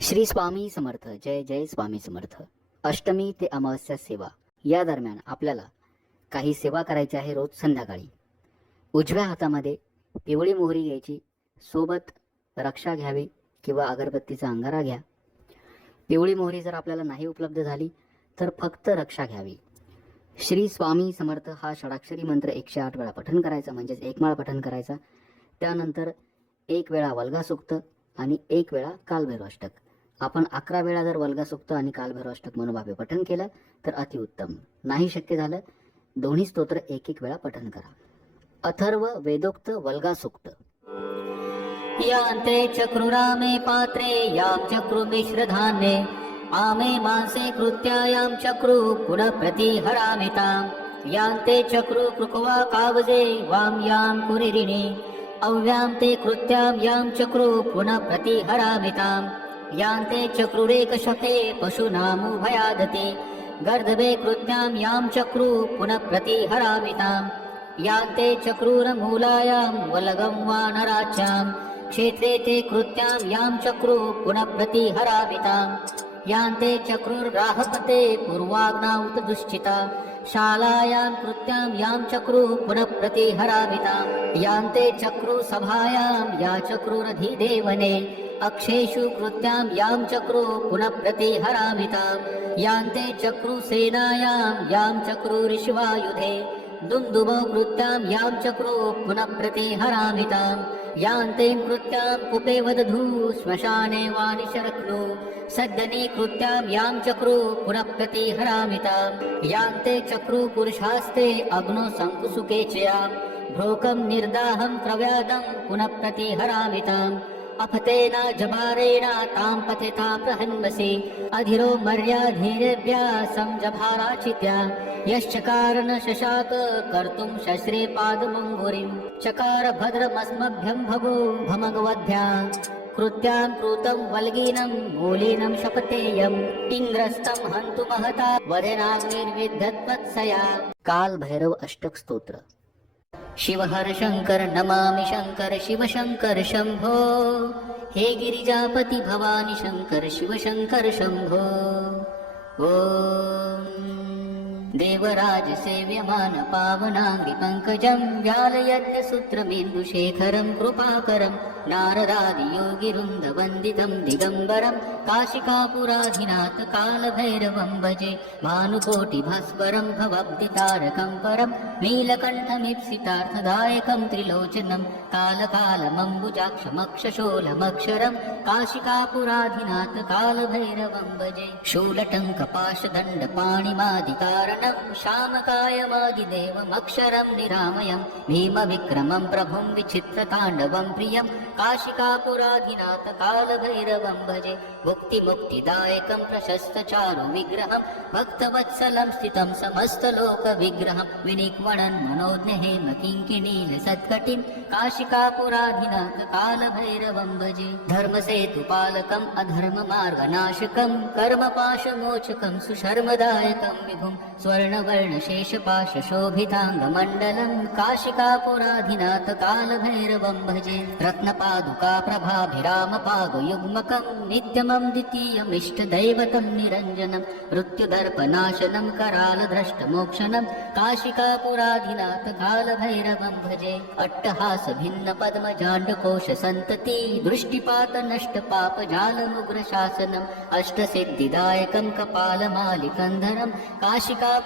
श्री स्वामी समर्थ जय जय स्वामी समर्थ. अष्टमी ते अमावस्या सेवा. या दरम्यान आपल्याला काही सेवा करायची आहे रोज संध्याकाळी. उजव्या हातामध्ये पिवळी मोहरी घ्यायची सोबत रक्षा घ्यावी किंवा अगरबत्तीचा अंगारा घ्या. पिवळी मोहरी जर आपल्याला नाही उपलब्ध झाली तर फक्त रक्षा घ्यावी. श्री स्वामी समर्थ हा षडाक्षरी मंत्र एकशे आठ वेळा पठण करायचा म्हणजेच एक माळ पठण करायचा. त्यानंतर एक वेळा वल्गा सुक्त आणि एक वेळा कालभैरवाष्टक. आपण अकरा वेळा जर वल्गा सुक्त आणि कालभैरवाष्टक मनोभावे पठण केलं तर अतिउत्तम. नाही शक्य झालं दोन्ही स्तोत्र एक एक वेळा पठण करा. अथर्व वेदोक्त वल्गा सुक्त. यान्ते चक्रुरामे पात्रे याम चक्रु मिश्रधान्ये आमे मांसे कृत्यायां चक्रु पुनः प्रतिहरामिताम यांते चक्रु कृकवा कावजे वाम याम कुरिरिणी. अव्याम ते कृत्यां यां चक्रु पुनः प्रतिहरामिताम यान्ते चक्रुरेकशते पशूनामुभयादते। गर्दभे कृत्यां यां चक्रु पुनः प्रतिहरामि ताम् यान्ते चक्रूरमूलायां वलगं वा नराच्याम् क्षेत्रे ते कृत्यां यां चक्रु पुनः प्रतिहरामि ताम् यान्ते चक्रुर्राहपते पूर्वाग्नाउत दुश्चिता। शालायां कृत्यां यां चक्रु पुनः प्रतिहरामि ताम् यान्ते चक्रु सभायां या चक्रुरधिदेवने अक्षेषु कृत्यां यां चक्रु पुनः प्रतिहरामि ताम् यान्ते चक्रु सेनायां यां चक्रुरिश्वायुधे दुन्दुभौ कृत्यां यां चक्रो पुनः प्रतिहरामि ताम् यान्ते कृत्यां कुपे वदधू श्मशाने वा निशरक्नु सद्दनी कृत्यां यां चक्रो पुनः प्रतिहरामि ताम् यान्ते चक्रो पुरुषास्ते अग्नो शङ्कुसुके भ्रोकं निर्दाहं प्रव्यादं पुनः प्रतिहरामि ताम् अपतेन जबारेण तां पतिता प्रहन्वसि। अधिरो मर्याधीरेभ्यः संजभाराचित्या यश्चकार न शशाक कर्तुं शश्रे पादमङ्गुरिं चकार भद्रमस्मभ्यं भगो भमगवद्भ्या। कृत्यां कृतं वल्गीनं मूलीनं शपतेयम् इन्द्रस्तं हन्तु महता। वदनाग्निर्विद्धत्वत्सया काल भैरव अष्टक स्तोत्र शिव हर शंकर नमामि शंकर शिव शंकर शंभो हे गिरिजापती भवानी शंकर शिव शंकर शंभो ॐ देवराज सेव्यमान पावनाङ्गि पङ्कजं व्यालयज्ञसूत्रमेन्दुशेखरं कृपाकरं नारदादियोगिवृन्दवन्दितं दिगम्बरं काशिकापुराधिनाथ कालभैरवं भजे भानुकोटिभास्वरं भवब्धितारकं परं नीलकण्ठमीप्सितार्थदायकं त्रिलोचनं कालकालमम्बुजाक्षमक्षशोलमक्षरं काशिकापुराधिनाथ कालभैरवं भजे शूलटङ्कपाशदण्डपाणिमादिकारणं श्यामकायमादिदेवमक्षरं निरामयं भीमविक्रमं प्रभुं विचित्रताण्डवं प्रियं काशिकापुराधिनाथ कालभैरवं भजे मुक्तिमुक्तिदायकं प्रशस्तचारु विग्रहं भक्तवत्सलं स्थितं समस्तलोकविग्रहं विनिक्वणन् मनोज्ञहेम किङ्किणीलसत्कटिं काशिकापुराधिनाथ कालभैरवं भजे धर्मसेतुपालकम् अधर्ममार्गनाशकं कर्मपाशमोचकं सुशर्मदायकं विभुं स्वर्णवर्णशेषपाशशोभिताङ्गमण्डलं काशिकापुराधिनाथ कालभैरवं भजे रत्नपादुका प्रभाभिरामपादयुग्मकं नित्यमं द्वितीयमिष्टदैवतं निरञ्जनं मृत्युदर्पनाशनं करालद्रष्टमोक्षणं काशिकापुराधिनाथ कालभैरवं भजे अट्टहास भिन्न पद्मजाण्डकोश सन्तति दृष्टिपात नष्ट पाप जालमुग्रशासनम् अष्टसिद्धिदायकं कपालमालिकन्धरं काशिकापुराधिनाथ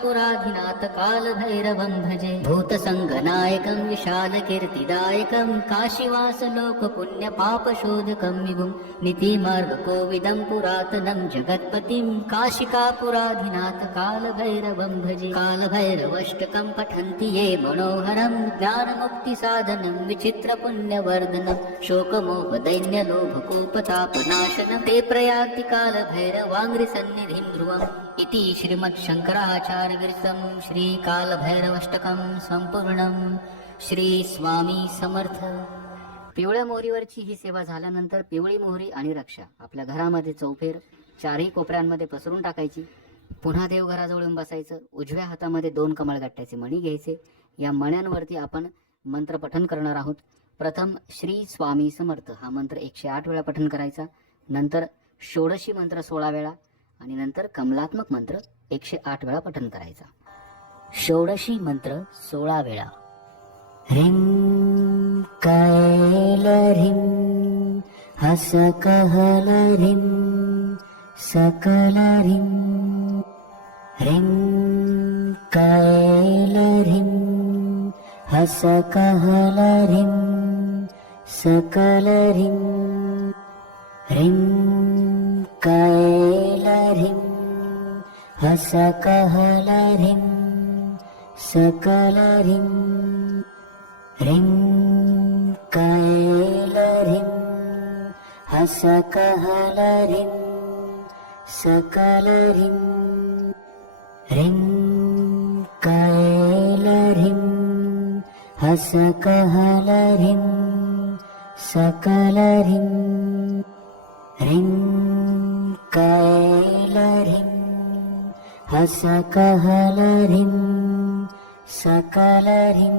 कालभैरवं भजे भूतसङ्गनायकं विशालकीर्तिदायकं काशीवासलोकपुण्यपापशोधकं विभुं नीतिमार्गकोविदं पुरातनं जगत्पतिं काशिकापुराधिनाथ कालभैरवं भजे कालभैरवष्टकं पठन्ति ये मनोहरं ज्ञानमुक्तिसाधनं विचित्रपुण्यवर्धनं शोकमोहदैन्यलोभकोपतापनाशनं ते प्रयान्ति कालभैरवाङ्घ्रिसन्निधिं ध्रुवम् इति श्रीमच्छङ्कराचार्यविरचितं श्रीकालभैरवष्टकं संपूर्णं श्री स्वामी समर्थ. पिवळ्या मोहरीवरची ही सेवा झाल्यानंतर पिवळी मोहरी आणि रक्षा आपल्या घरामध्ये चौफेर चारही कोपऱ्यांमध्ये पसरून टाकायची पुन्हा देवघराजवळ येऊन बसायचं उजव्या हातामध्ये दोन कमळ गाठ्याचे मणी घ्यायचे या मण्यांवरती आपण मंत्र पठन करणार आहोत. प्रथम श्री स्वामी समर्थ हा मंत्र एकशे आठ वेळा पठन करायचा नंतर षोडशी मंत्र सोळा वेळा आणि नंतर कमलात्मक मंत्र एकशे आठ वेळा पठन करायचा. षोडशी मंत्र सोळा वेळा. ह्रीं कैल ह्रीं हसकहल ह्रीं सकल ह्रीं ह्रीं कैल ह्रीं कैलधिं हसकहलधिं सकलधिं ह्रीं कैलधिं हसकहलधिं सकलधिं ह्रीं कैलधिं हसकहलधिं सकलधिं ह्रीं सकैलरिं हसकहलरिं सकलरिं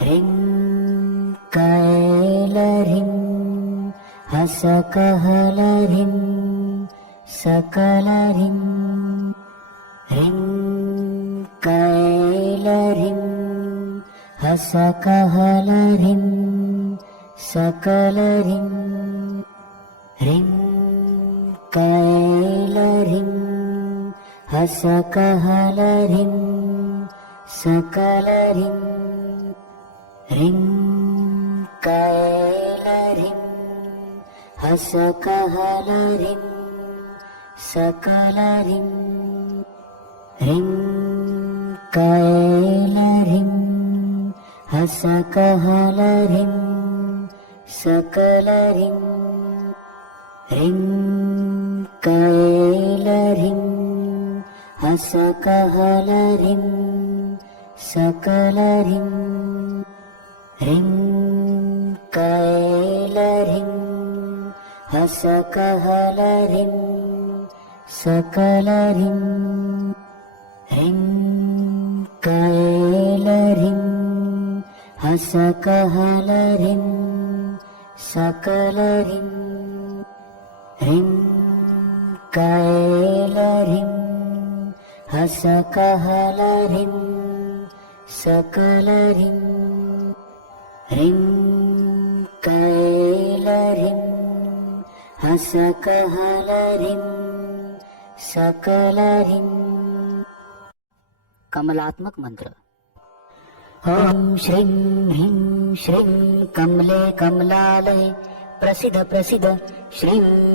ह्रीं कैलरिं हसकहलरिं सकलरिं ह्रीं कैलरिं हसकहलरिं सकलरिं ह्रीं हिं हसकलिं सकलरिं कैलिं हसलिं सकलरिं ह्रीं कैलरिं हसकः सकलरिं। ह्रीं हसलिं्रीं कैलरिसलिं सकलरिं। कैलरि हसकहलि सकलरि। हसकहलरिं सकलहिं ह्रीं केलरिं हसकलहिं सकलरिं। कमलात्मक मन्त्र ॐ श्रीं ह्रीं श्रीं कमले कमलालये प्रसिद्ध प्रसिद्ध श्रीं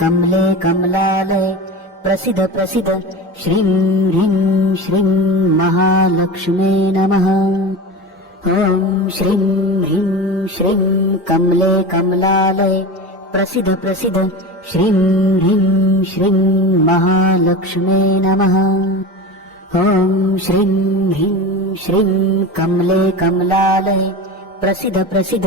कमले कमलालये प्रसिद्ध प्रसिद्ध श्रीं ह्रीं श्रीं महालक्ष्मे नमः। ॐ श्रीं ह्रीं श्रीं कमले कमलालये प्रसिद्ध प्रसिद्ध श्रीं ह्रीं श्रीं महालक्ष्मे नमः। ॐ श्रीं ह्रीं श्रीं कमले कमलालये प्रसिद्ध प्रसिद्ध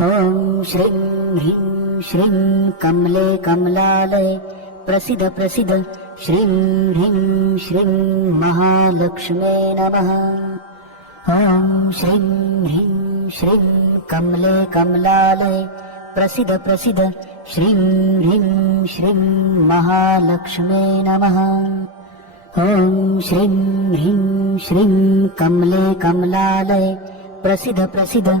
ॐ श्रीं ह्रीं श्रीं कमले कमलालये प्रसिद्ध प्रसिद्ध श्रीं ह्रीं श्रीं महालक्ष्मे नमः। ॐ श्रीं ह्रीं श्रीं कमले कमलालये प्रसिद्ध प्रसिद्ध श्रीं ह्रीं श्रीं महालक्ष्मे नमः। ॐ श्रीं ह्रीं श्रीं कमले कमलालये प्रसिद्ध प्रसिद्ध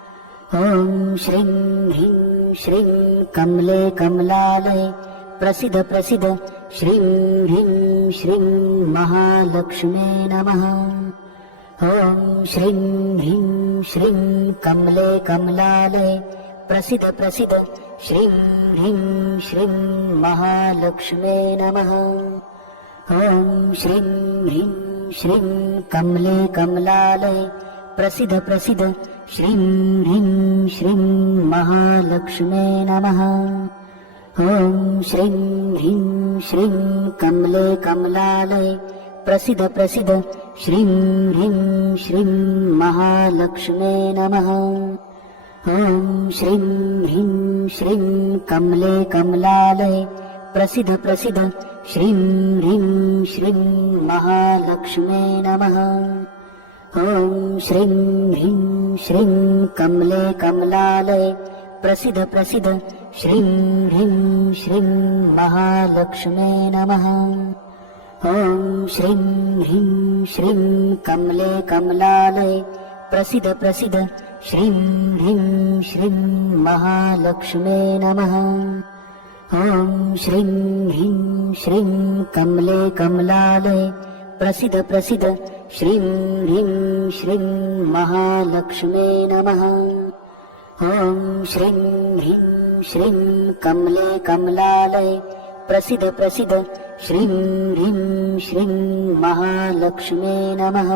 ॐ श्रीं ह्रीं श्रीं कमले कमलालय प्रसिद्ध प्रसिद्ध श्रीं ह्रीं श्रीं महालक्ष्मे नमः। ॐ श्रीं ह्रीं श्रीं कमले कमलालय प्रसिद्ध प्रसिद्ध श्रीं ह्रीं श्रीं महालक्ष्मे नमः। ॐ श्रीं ह्रीं श्रीं कमले कमलालय प्रसिद्ध प्रसिद्ध श्रीं ह्रीं श्रीं महालक्ष्मे नमः। ॐ श्रीं ह्रीं श्रीं कमले कमलालय प्रसिद्ध प्रसिद्ध श्रीं ह्रीं श्रीं महालक्ष्मे नमः। ॐ श्रीं ह्रीं श्रीं कमले कमलालय प्रसिद्ध प्रसिद्ध श्रीं ह्रीं श्रीं महालक्ष्मे नमः। ॐ श्रीं ह्रीं श्रीं कमले कमलालय प्रसिद्ध प्रसिद्ध श्रीं ह्रीं श्रीं महालक्ष्मे नमः। ॐ श्रीं ह्रीं श्रीं कमले कमलालय प्रसिद्ध प्रसिद्ध श्रीं ह्रीं श्रीं महालक्ष्मे नमः। ॐ श्रीं ह्रीं श्रीं कमले कमलालय प्रसिद्ध प्रसिद्ध। श्रीं ह्रीं श्रीं महालक्ष्मे नमः। ॐ श्रीं ह्रीं श्रीं कमले कमलालय। प्रसिद्ध प्रसिद्ध। श्रीं ह्रीं श्रीं महालक्ष्मे नमः।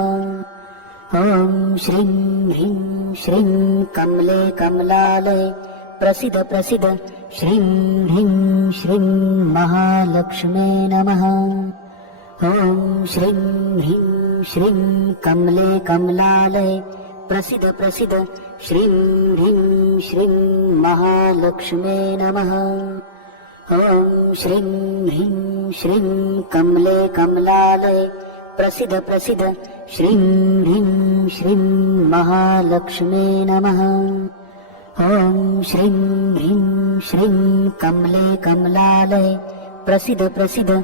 ॐ श्रीं ह्रीं श्रीं कमले कमलालय। प्रसिद्ध प्रसिद्ध। श्रीं ह्रीं श्रीं महालक्ष्मे नमः ॐ श्रीं ह्रीं श्रीं कमले कमलालय प्रसिद्ध प्रसिद्ध श्रीं ह्रीं श्रीं महालक्ष्मे नमः। ॐ श्रीं ह्रीं श्रीं कमले कमलालय प्रसिद्ध प्रसिद्ध श्रीं ह्रीं श्रीं महालक्ष्मे नमः। ॐ श्रीं ह्रीं श्रीं कमले कमलालय प्रसिद्ध प्रसिद्ध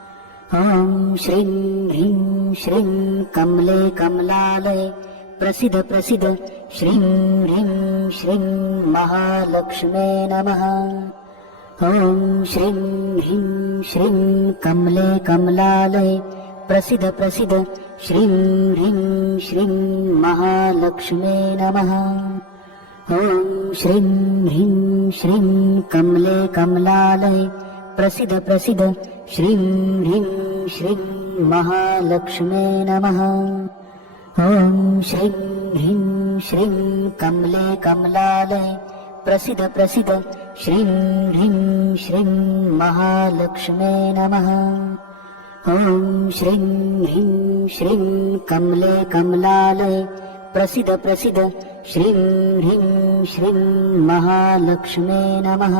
ॐ श्रीं ह्रीं श्रीं कमले कमलालय प्रसिद्ध प्रसिद्ध श्रीं ह्रीं श्रीं महालक्ष्मे नमः। ॐ श्रीं ह्रीं श्रीं कमले कमलालय प्रसिद्ध प्रसिद्ध श्रीं ह्रीं श्रीं महालक्ष्मे नमः। ॐ श्रीं ह्रीं श्रीं कमले कमलालय प्रसिद्ध प्रसिद्ध श्रीं ह्रीं श्रीं महालक्ष्मे नमः। ॐ श्रीं ह्रीं श्रीं कमले कमलालय प्रसिद्ध प्रसिद्ध श्रीं ह्रीं श्रीं महालक्ष्मे नमः। ॐ श्रीं ह्रीं श्रीं कमले कमलालय प्रसिद्ध प्रसिद्ध श्रीं ह्रीं श्रीं महालक्ष्मे नमः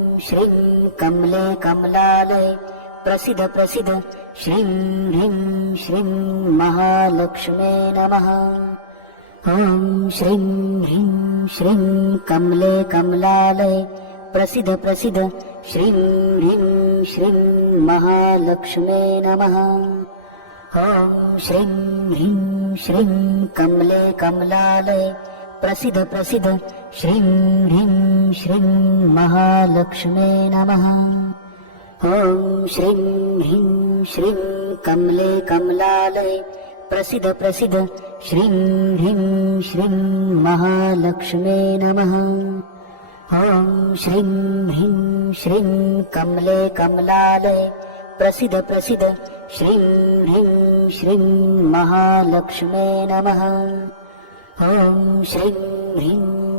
श्रीं कमले कमलालये प्रसिद्ध प्रसिद्ध श्रीं ह्रीं श्रीं महालक्ष्मे नमः। ॐ श्रीं ह्रीं श्रीं कमले कमलालये प्रसिद्ध प्रसिद्ध श्रीं ह्रीं श्रीं महालक्ष्मे नमः। ॐ श्रीं ह्रीं श्रीं कमले कमलालये प्रसिद्ध प्रसिद्ध श्रीं ह्रीं श्रीं महालक्ष्मे नमः। ॐ श्रीं ह्रीं श्रीं कमले कमलालये प्रसिद्ध प्रसिद्ध श्रीं ह्रीं श्रीं महालक्ष्मे नमः। ॐ श्रीं ह्रीं श्रीं कमले कमलालये प्रसिद्ध प्रसिद्ध श्रीं ह्रीं श्रीं महालक्ष्मे नमः। ॐ श्रीं ह्रीं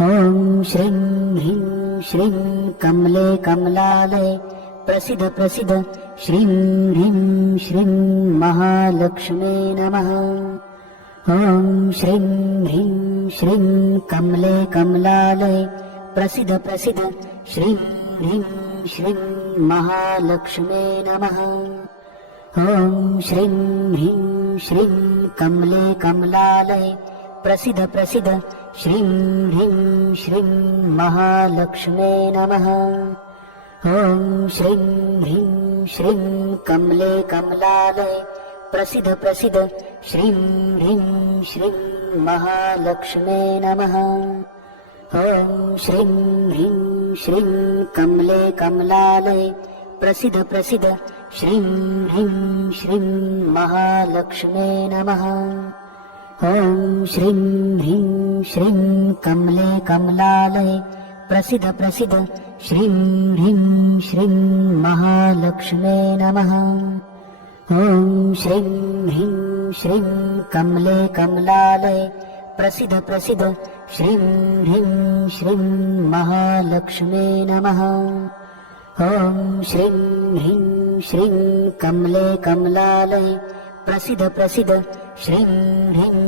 ॐ श्रीं ह्रीं श्रीं कमले कमलालये प्रसिद्ध प्रसिद्ध श्रीं ह्रीं श्रीं महालक्ष्मे नमः। ॐ श्रीं ह्रीं श्रीं कमले कमलालये प्रसिद्ध प्रसिद्ध श्रीं ह्रीं श्रीं महालक्ष्मे नमः। ॐ श्रीं ह्रीं श्रीं कमले कमलालये प्रसिद्ध प्रसिद्ध श्रीं ह्रीं श्रीं महालक्ष्मे नमः। ॐ श्रीं ह्रीं श्रीं कमले कमलालये प्रसिद्ध प्रसिद्ध श्रीं ह्रीं श्रीं महालक्ष्मे नमः। ॐ श्रीं ह्रीं श्रीं कमले कमलालये प्रसिद्ध प्रसिद्ध श्रीं ह्रीं श्रीं महालक्ष्मे नमः ॐ श्रीं ह्रीं श्रीं कमले कमलालये प्रसिद्ध प्रसिद्ध श्रीं ह्रीं श्रीं महालक्ष्मे नमः। ॐ श्रीं ह्रीं श्रीं कमले कमलालये प्रसिद्ध प्रसिद्ध श्रीं ह्रीं श्रीं महालक्ष्मे नमः। ॐ श्रीं ह्रीं श्रीं कमले कमलालये प्रसिद्ध प्रसिद्ध श्रीं ह्रीं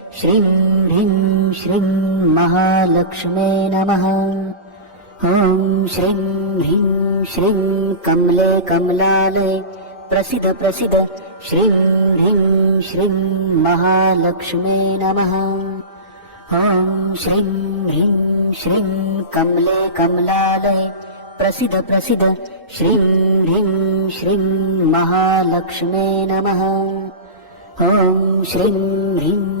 श्रीं ह्रीं श्रीं महालक्ष्मे नमः। ॐ श्रीं ह्रीं श्रीं कमले कमलालये प्रसिद्ध प्रसिद्ध श्रीं ह्रीं श्रीं महालक्ष्मे नमः। ॐ श्रीं ह्रीं श्रीं कमले कमलालये प्रसिद्ध प्रसिद्ध श्रीं ह्रीं श्रीं महालक्ष्मे नमः। ॐ श्रीं ह्रीं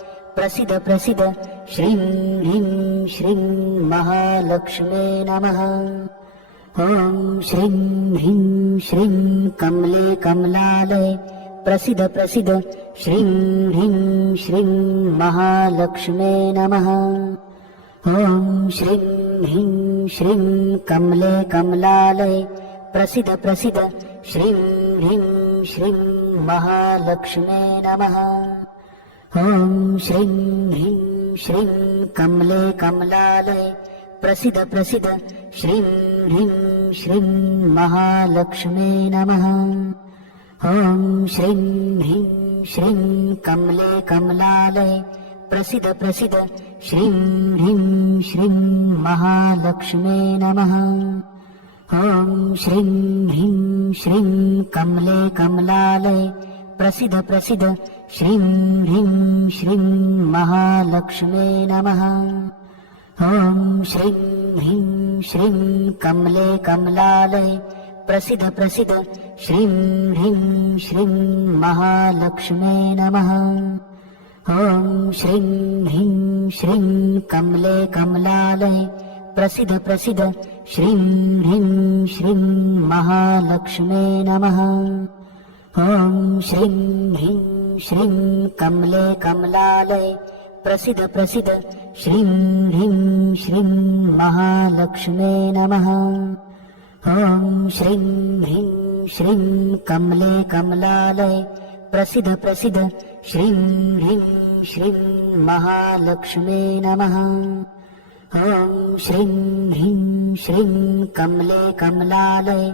प्रसिद्ध प्रसिद्ध। श्रीं ह्रीं श्रीं महालक्ष्मे नमः। ॐ श्रीं ह्रीं श्रीं कमले कमलालये। प्रसिद्ध प्रसिद्ध। श्रीं ह्रीं श्रीं महालक्ष्मे नमः। ॐ श्रीं ह्रीं श्रीं कमले कमलालये। प्रसिद्ध श्रीं ह्रीं श्रीं महालक्ष्मे नमः ॐ श्रीं ह्रीं श्रीं कमले कमलालये प्रसिद्ध प्रसिद्ध श्रीं ह्रीं श्रीं महालक्ष्मे नमः। ॐ श्रीं ह्रीं श्रीं कमले कमलालये प्रसिद्ध प्रसिद्ध श्रीं ह्रीं श्रीं महालक्ष्मे नमः। ॐ श्रीं ह्रीं श्रीं कमले कमलालये प्रसिद्ध प्रसिद्ध श्रीं ह्रीं श्रीं महालक्ष्मे नमः। ॐ श्रीं ह्रीं श्रीं कमले कमलालये प्रसिद्ध प्रसिद्ध श्रीं ह्रीं श्रीं महालक्ष्मे नमः। ॐ श्रीं ह्रीं श्रीं कमले कमलालये प्रसिद्ध श्रीं ह्रीं श्रीं महालक्ष्मे नमः। ॐ श्रीं ह्रीं श्रीं कमले कमलालय प्रसिद्ध प्रसिद्ध श्रीं ह्रीं श्रीं महालक्ष्मे नमः। ॐ श्रीं ह्रीं श्रीं कमले कमलालय प्रसिद्ध प्रसिद्ध श्रीं ह्रीं श्रीं महालक्ष्मे नमः। ॐ श्रीं ह्रीं श्रीं कमले कमलालय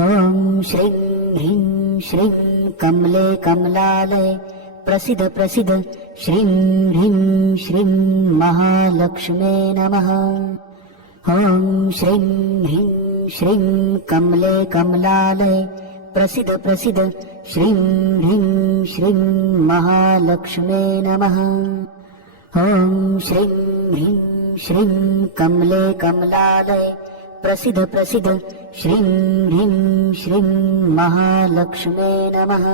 ॐ श्रीं ह्रीं श्रीं कमले कमलालय प्रसिद्ध प्रसिद्ध श्रीं ह्रीं श्रीं महालक्ष्मे नमः। ॐ श्रीं ह्रीं श्रीं कमले कमलालय प्रसिद्ध प्रसिद्ध श्रीं ह्रीं श्रीं महालक्ष्मे नमः। ॐ श्रीं ह्रीं श्रीं कमले कमलालय प्रसिद्ध प्रसिद्ध। श्रीं ह्रीं श्रीं महालक्ष्मे नमः।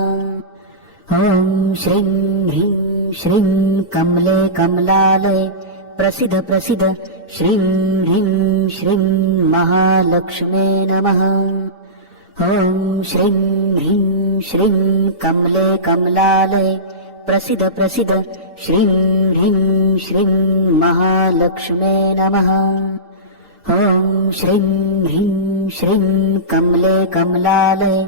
ॐ श्रीं ह्रीं श्रीं कमले कमलालये। प्रसिद्ध प्रसिद्ध। श्रीं ह्रीं श्रीं महालक्ष्मे नमः। ॐ श्रीं ह्रीं श्रीं कमले कमलालये। प्रसिद्ध प्रसिद्ध। श्रीं ह्रीं श्रीं महालक्ष्मे नमः ॐ श्रीं ह्रीं श्रीं कमले कमलालये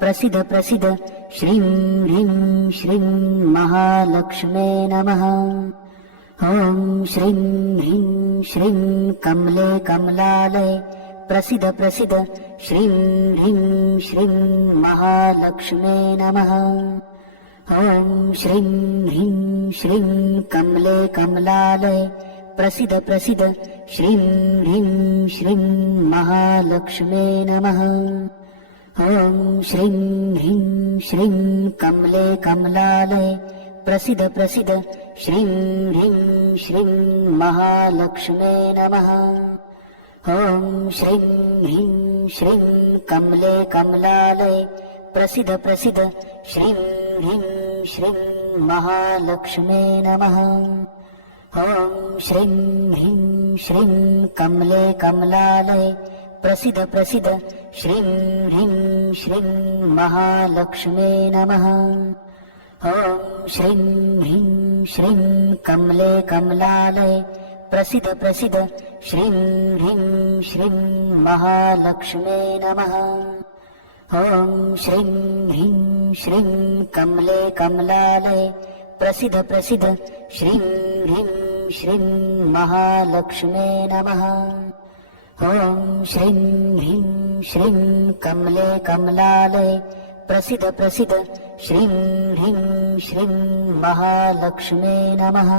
प्रसिद्ध प्रसिद्ध श्रीं ह्रीं श्रीं महालक्ष्मे नमः। ॐ श्रीं ह्रीं श्रीं कमले कमलालये प्रसिद्ध प्रसिद्ध श्रीं ह्रीं श्रीं महालक्ष्मे नमः। ॐ श्रीं ह्रीं श्रीं कमले कमलालये प्रसिद्ध प्रसिद्ध श्रीं ह्रीं श्रीं महालक्ष्मे नमः। ॐ श्रीं ह्रीं श्रीं कमले कमलालये प्रसिद्ध प्रसिद्ध श्रीं ह्रीं श्रीं महालक्ष्मे नमः। ॐ श्रीं ह्रीं श्रीं कमले कमलालये प्रसिद्ध प्रसिद्ध श्रीं ह्रीं श्रीं महालक्ष्मे नमः ॐ श्रीं ह्रीं श्रीं कमले कमलालये प्रसिद प्रसिद श्रीं ह्रीं श्रीं महालक्ष्मे नमः। ॐ श्रीं ह्रीं श्रीं कमले कमलालये प्रसिद प्रसिद श्रीं ह्रीं श्रीं महालक्ष्मे नमः। ॐ श्रीं ह्रीं श्रीं कमले कमलालये प्रसिद प्रसिद श्रीं ह्रीं श्रीं महालक्ष्मे नमः। ॐ श्रीं ह्रीं श्रीं कमले कमलालये प्रसिद्ध प्रसिद्ध श्रीं ह्रीं श्रीं महालक्ष्मे नमः।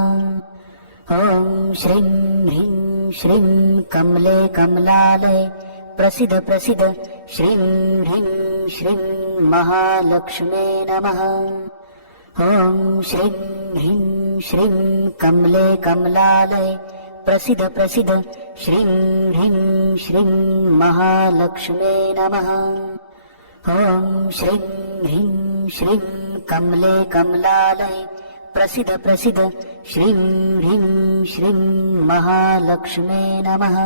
ॐ श्रीं ह्रीं श्रीं कमले कमलालये प्रसिद्ध प्रसिद्ध श्रीं ह्रीं श्रीं महालक्ष्मे नमः। ॐ श्रीं ह्रीं श्रीं कमले कमलालये प्रसिद्ध प्रसिद्ध श्रीं ह्रीं श्रीं महालक्ष्मे नमः। ॐ श्रीं ह्रीं श्रीं कमले कमलालये प्रसिद्ध प्रसिद्ध श्रीं ह्रीं श्रीं महालक्ष्मे नमः